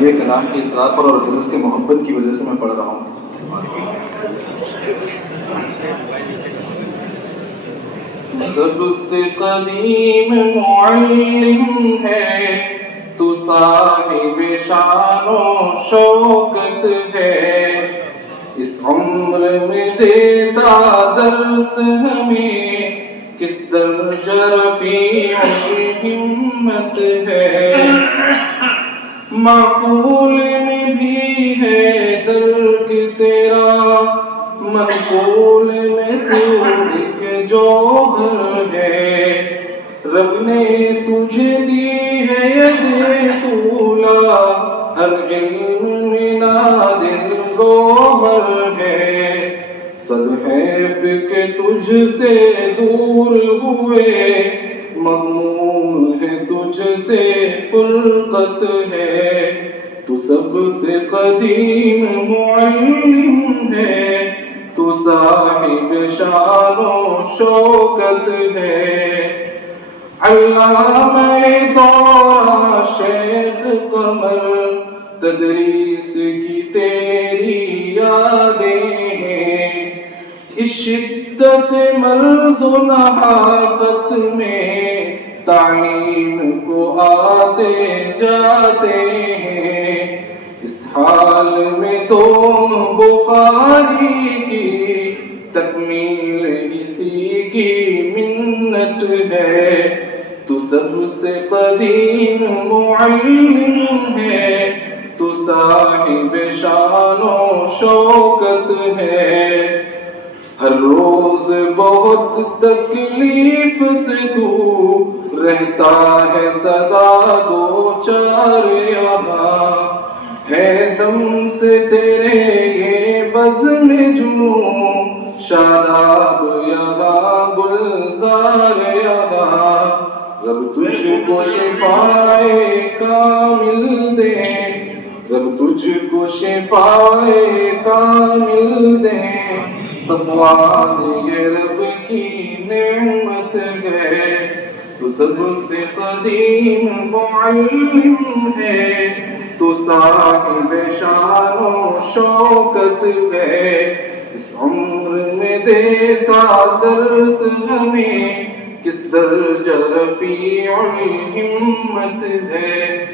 نبی کلام کی اطلاع پر اور دل سے محبت کی وجہ سے میں پڑھ رہا ہوں۔ سب سے قدیم معلم ہے تو، صاحب شان و شوکت ہے، اس عمر میں دیتا درس ہمیں، کس درجہ رفیع ہمت ہے، معقول میں بھی ہے درد تیرا، منقول میں تو ایک جوہر ہے، رب نے تجھے دی ہے ید طولا، ہر علم میں نادر گوہر ہے، صد حیف کہ تجھ سے دور ہوئے، مغموم ہے تجھ سے فرقت ہے، تو سب سے قدیم معلم ہے، تو صاحب شان و شوکت ہے، علامہ دورہ شیخ قمر، تدریس کی تیری یادیں ہیں، اس شدت مرض و نحافت میں تعلیم کو آتے جاتے ہیں، اس حال میں تو بخاری کی تکمیل اسی کی منت ہے، تو سب سے قدیم معلم ہے، تو صاحب شان و شوکت ہے، ہر روز بہت تکلیف سے تو رہتا ہے سدا دو چار یہاں، ہے دم سے تیرے یہ بزم جنوں، شاداب یہاں گلزار یہاں، رب تجھ کو شفائے کامل دے، رب تجھ کو شفائے کامل دے، صفوان یہ رب کی نعمت ہے، تو سب سے قدیم معلم ہے، تو صاحب شان و شوکت ہے، اس عمر میں دیتا درس ہمیں، کس درجہ رفیع ہمت ہے۔